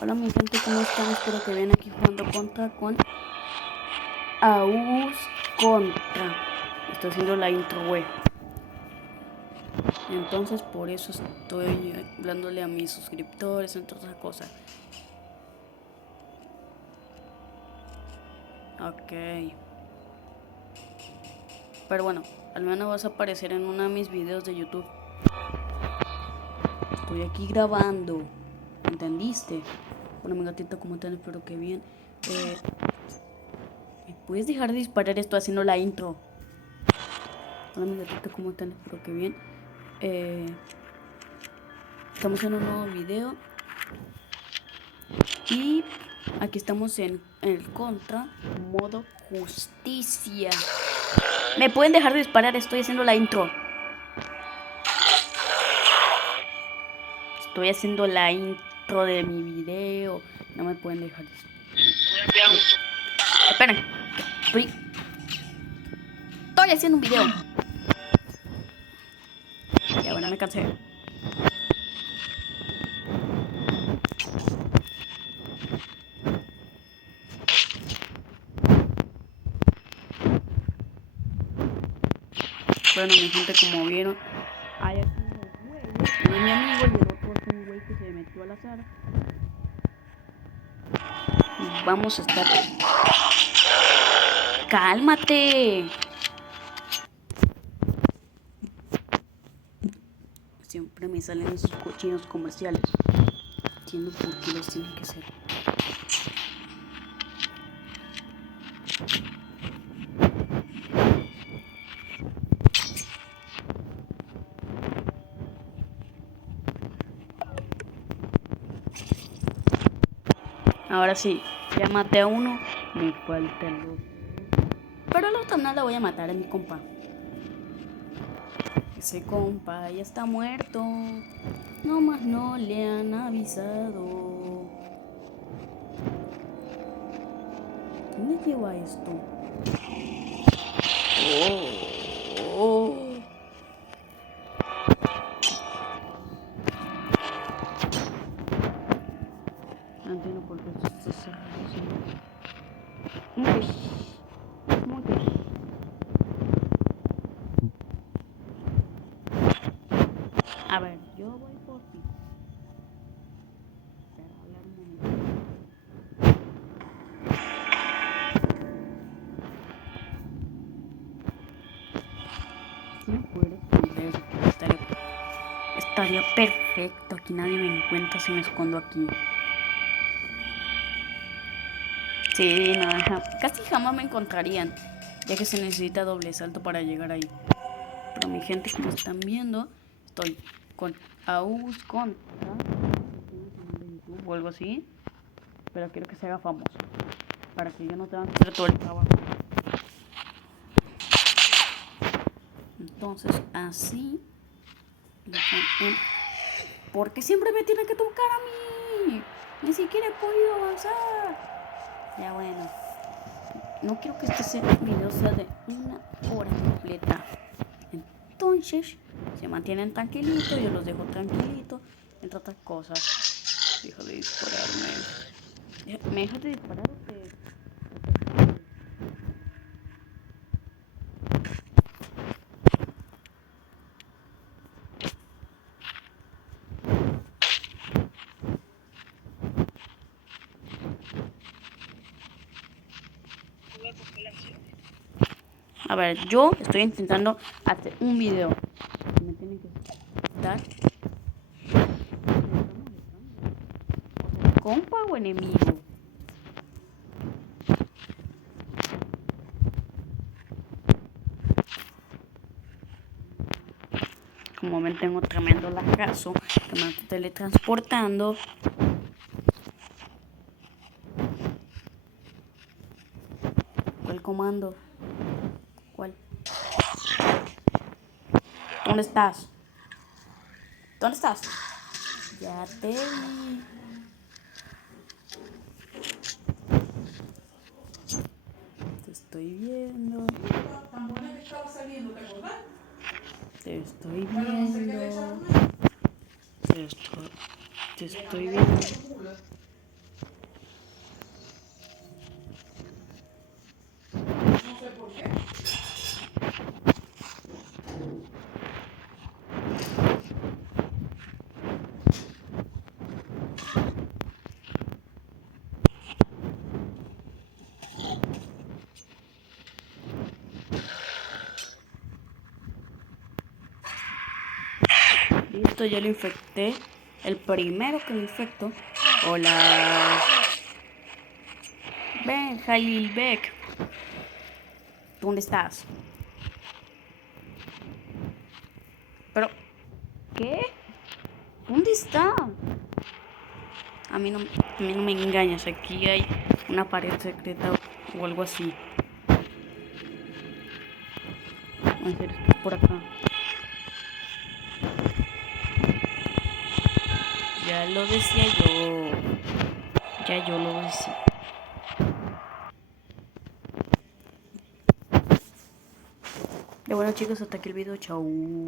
Hola mi gente, ¿cómo están? Espero que vean aquí jugando con AUS Contra. Estoy haciendo la intro, güey. Entonces por eso estoy hablándole a mis suscriptores, entre otras cosas. Ok. Pero bueno, al menos vas a aparecer en uno de mis videos de YouTube. Estoy aquí grabando. ¿Entendiste? Bueno, mi gatito, ¿cómo están? Espero que bien. ¿Me puedes dejar de disparar? Estoy haciendo la intro. Hola mi gatito, ¿cómo están? Espero que bien. Estamos en un nuevo video. Y aquí estamos en el contra modo justicia. ¿Me pueden dejar de disparar? Estoy haciendo la intro. Estoy haciendo la intro de mi video. No me pueden dejar disparar. Esperen. Estoy haciendo un video. Ya bueno, me cansé. Bueno, mi gente, como vieron, hay aquí unos güeyes. Uno es mi amigo y el otro es un güey que se metió al azar. Vamos a estar... ¡Cálmate! Siempre me salen esos cochinos comerciales. Entiendo por qué los tienen que hacer. Ahora sí, ya maté a uno. Me falta el otro. Pero el otro no lo voy a matar, a mi compa. Ese compa ya está muerto. Nomás no le han avisado. ¿Dónde lleva esto? Oh. No entiendo por qué esto está cerrado. Muchos. A ver, yo voy por ti. Pero hablar un momento. Si me puedo esconder, estaría perfecto. Aquí nadie me encuentra si me escondo aquí. Sí, no, casi jamás me encontrarían, ya que se necesita doble salto para llegar ahí. Pero mi gente, como están viendo, estoy con AUS Contra o algo así. Pero quiero que se haga famoso, para que yo no tenga que hacer todo el trabajo. Entonces, así. ¿Por qué siempre me tiene que tocar a mí? Ni siquiera he podido avanzar. Ya bueno. No quiero que este video sea de 1 hora completa. Entonces, se mantienen tranquilitos, yo los dejo tranquilitos, entre otras cosas. Deja de dispararme. ¿Me dejas de disparar o te... A ver, yo estoy intentando hacer un video. Me tienen que dar... ¿Compa o enemigo? Como ven, tengo tremendo lagazo que me está teletransportando. ¿Cuál comando? ¿Cuál? ¿Dónde estás? ¿Dónde estás? Ya te vi. Te estoy viendo. Tan buena que estaba saliendo, ¿te acordás? Te estoy viendo. Te estoy viendo. esto ya lo infecté. El primero que lo infectó. Hola. Ven, Halil Beck. ¿Dónde estás? Pero, ¿qué? ¿Dónde está? A mí no me engañas. Aquí hay una pared secreta o algo así. A ver, por acá. Ya lo decía yo. Ya yo lo decía. Y bueno chicos, hasta aquí el video. Chau.